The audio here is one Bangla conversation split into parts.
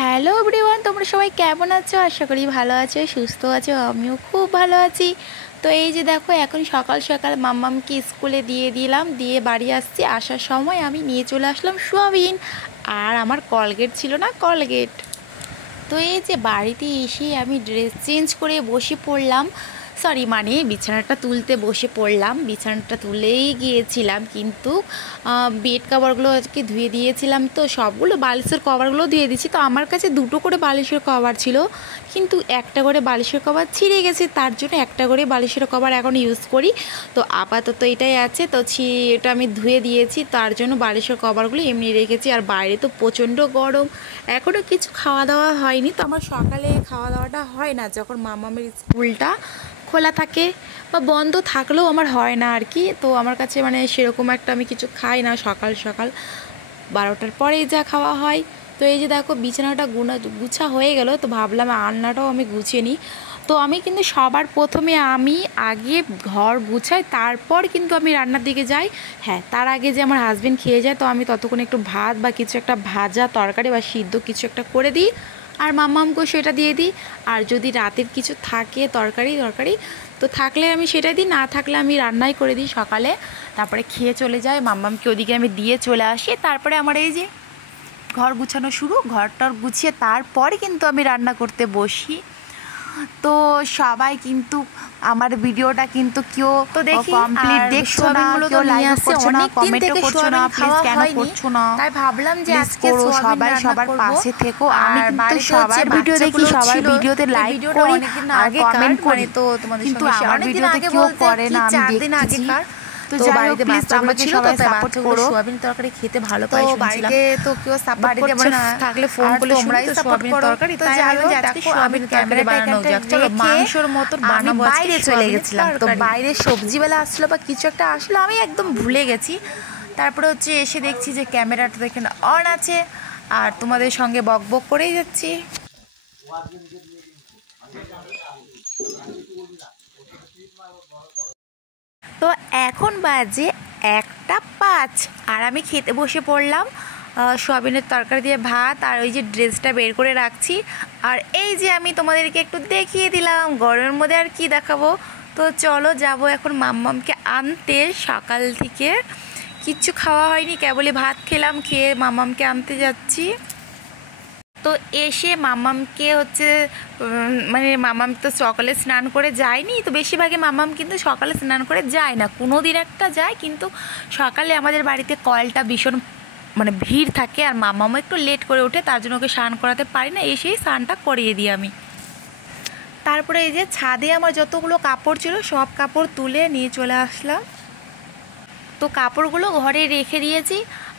হ্যালো এভরিওয়ান, তোমরা সবাই কেমন আছো? আশা করি ভালো আছো, সুস্থ আছো। আমিও খুব ভালো আছি। তো এই যে দেখো, এখন সকাল সকাল মাম্মামকে স্কুলে দিয়ে দিলাম, দিয়ে বাড়ি আসছি। আসার সময় আমি নিয়ে চলে আসলাম সোয়াবিন, আর আমার কলগেট ছিল না, কলগেট। তো এই যে বাড়িতে এসে আমি ড্রেস চেঞ্জ করে বসে পড়লাম, মানে বিছানাটা তুলতে বসে পড়লাম। বিছানাটা তুলেই গিয়েছিলাম, কিন্তু বেড কভারগুলো আজকে ধুয়ে দিয়েছিলাম, তো সবগুলো বালিশের কভারগুলো ধুয়ে দিয়েছি। তো আমার কাছে দুটো করে বালিশের কভার ছিল, কিন্তু একটা করে বালিশের কভার ছিঁড়ে গেছে, তার জন্য একটা করে বালিশের কভার এখন ইউজ করি। তো আপাতত এটাই আছে, তো এটা আমি ধুয়ে দিয়েছি, তার জন্য বালিশের কভারগুলো এমনি রেখেছি। আর বাইরে তো প্রচণ্ড গরম, এখনও কিছু খাওয়া দাওয়া হয়নি। তো আমার সকালে খাওয়া দাওয়াটা হয় না, যখন মামামের স্কুলটা খোলা থাকে বা বন্ধ থাকলেও আমার হয় না আর কি। তো আমার কাছে সেরকম একটা আমি কিছু খাই না সকাল সকাল, 12টার পরেই যা খাওয়া হয়। তো এই যে দেখো, বিছানাটা গুছা হয়ে গেল, তো ভাবলাম আলনাটাও আমি গুছিয়ে নিই। তো আমি কিন্তু সবার প্রথমে আমি আগে ঘর গুছাই, তারপর কিন্তু আমি রান্নার দিকে যাই। হ্যাঁ, তার আগে যে আমার হাজবেন্ড খেয়ে যায়, তো আমি ততক্ষণ একটু ভাত বা কিছু একটা ভাজা তরকারি বা সিদ্ধ কিছু একটা করে দিই, আর মাম্মামকেও সেটা দিয়ে দিই। আর যদি রাতের কিছু থাকে তরকারি তো থাকলে আমি সেটাই দিই, না থাকলে আমি রান্নাই করে দিই সকালে। তারপরে খেয়ে চলে যায়, মাম্মামকে ওদিকে আমি দিয়ে চলে আসি। তারপরে আমার এই যে ঘর গুছানো শুরু, ঘরটার গুছিয়ে তারপরে কিন্তু আমি রান্না করতে বসি। তো সবাই কিন্তু আমার ভিডিওটা কিন্তু কেউ তো দেখি কমপ্লিট দেখছো না, কেউ লাইক করছো না, কমেন্টও করছো না, প্লিজ কেন করছো না? তাই ভাবলাম যে আজকে সবাই সবার পাশে থেকো। আমি কিন্তু সবার ভিডিও দেখি, সবার ভিডিওতে লাইক করি, আগে কমেন্ট করি, তো তোমাদের কিন্তু সঙ্গে আমার ভিডিওতে কেউ করে না, আমি 4 দিন দেখতেছি। আগেকার। তো তো যাই হোক, বাড়িতে প্লিজ তোমরা বাচ্চাগুলো ছিল, সবাই তো সাপোর্ট করো। সোয়াবিন তরকারি খেতে ভালো তো পাই শুনছিলাম। বাড়িতে তো কেউ সাপোর্ট করছে না, থাকলে ফোন করলে তোমরাই সাপোর্ট করো। তরকারি, তো তাই যাই ভাবলাম হোক, যে আজকে দেখো আমি সোয়াবিন তরকারি বানানো যাক। চলো মাংসর মতো আমি বানাবো। বাইরে চলে গেছিলাম, তো বাইরে সবজিওয়ালা আসলো বা কিছু একটা আসলো, আমি একদম ভুলে গেছি। তারপরে হচ্ছে এসে দেখছি যে ক্যামেরাটা এখানে অন আছে, আর তোমাদের সঙ্গে বক বক করেই যাচ্ছি। তো এখন বাজে 1:05, আর আমি খেতে বসে পড়লাম। সোয়াবিনের তরকারি দিয়ে ভাত, আর ওই যে ড্রেসটা বের করে রাখছি। আর এই যে আমি তোমাদেরকে একটু দেখিয়ে দিলাম, গরমের মধ্যে আর কি দেখাবো। তো চলো যাব এখন মাম্মামকে আনতে। সকাল থেকে কিচ্ছু খাওয়া হয়নি, কেবলই ভাত খেলাম, খেয়ে মাম্মামকে আনতে যাচ্ছি। তো এসে মাম্মামকে হচ্ছে মাম্মাম তো সকালে স্নান করে যায়নি, তো বেশিরভাগই মাম্মাম কিন্তু সকালে স্নান করে যায় না, কোনো দিন একটা যায়। কিন্তু সকালে আমাদের বাড়িতে কলটা ভীষণ ভিড় থাকে, আর মাম্মামও একটু লেট করে ওঠে, তার জন্য ওকে স্নান করাতে পারি না, এসেই স্নানটা করিয়ে দিই আমি। তারপরে এই যে ছাদে আমার যতগুলো কাপড় ছিল সব কাপড় তুলে নিয়ে চলে আসলাম। তো কাপড়গুলো ঘরে রেখে দিয়েছি।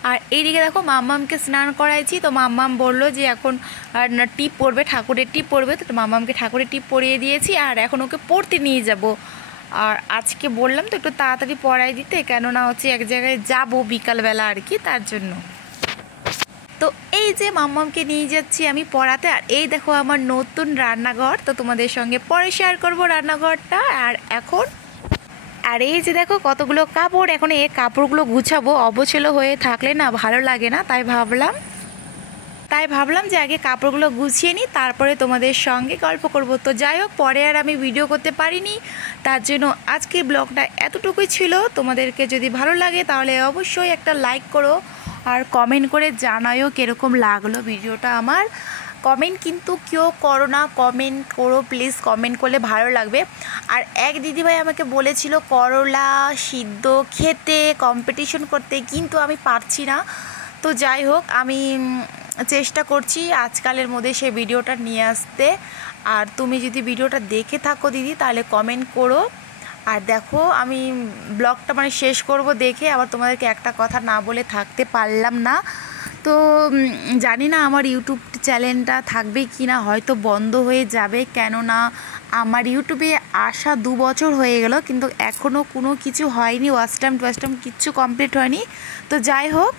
আর এইদিকে দেখো, মাম্মামকে স্নান করাইছি। তো মাম্মাম বললো যে এখন টিপ পরবে, ঠাকুরের টিপ পরবে। তো মাম্মামকে ঠাকুরের টিপ পরিয়ে দিয়েছি, আর এখন ওকে পড়তে নিয়ে যাব। আর আজকে বললাম তো একটু তাড়াতাড়ি পড়াই দিতে, কেননা হচ্ছে এক জায়গায় যাব বিকালবেলা আর কি, তার জন্য। তো এই যে মাম্মামকে নিয়ে যাচ্ছি আমি পড়াতে। আর এই দেখো আমার নতুন রান্নাঘর, তো তোমাদের সঙ্গে পরে শেয়ার করব রান্নাঘরটা। আর এই যে দেখো কতগুলো কাপড়, এখন এই কাপড়গুলো গুছাবো, অবছেলো হয়ে থাকলে না ভালো লাগে না, তাই ভাবলাম যে আগে কাপড়গুলো গুছিয়ে নিই, তারপরে তোমাদের সঙ্গে গল্প করব। তো যাই হোক, পরে আর আমি ভিডিও করতে পারিনি, তার জন্য আজকের ব্লগটা এতটুকুই ছিল। তোমাদেরকে যদি ভালো লাগে তাহলে অবশ্যই একটা লাইক করো, আর কমেন্ট করে জানাও কীরকম লাগলো ভিডিওটা আমার। কমেন্ট কিন্তু কেউ করো না, কমেন্ট করো প্লিজ, কমেন্ট করলে ভালো লাগবে। আর এক দিদিভাই আমাকে বলেছিল করলা সিদ্ধ খেতে, কম্পিটিশন করতে, কিন্তু আমি পারছি না। তো যাই হোক, আমি চেষ্টা করছি আজকালের মধ্যে সেই ভিডিওটা নিয়ে আসতে। আর তুমি যদি ভিডিওটা দেখে থাকো দিদি, তাহলে কমেন্ট করো। আর দেখো, আমি ব্লগটা শেষ করব দেখে, আবার তোমাদেরকে একটা কথা না বলে থাকতে পারলাম না। তো জানি না আমার ইউটিউব চ্যানেলটা থাকবে কি না, হয়তো বন্ধ হয়ে যাবে, কেননা আমার ইউটিউবে আসা 2 বছর হয়ে গেল, কিন্তু এখনও কোনো কিছু হয়নি, ওয়াচ টাইম কিচ্ছু কমপ্লিট হয়নি। তো যাই হোক,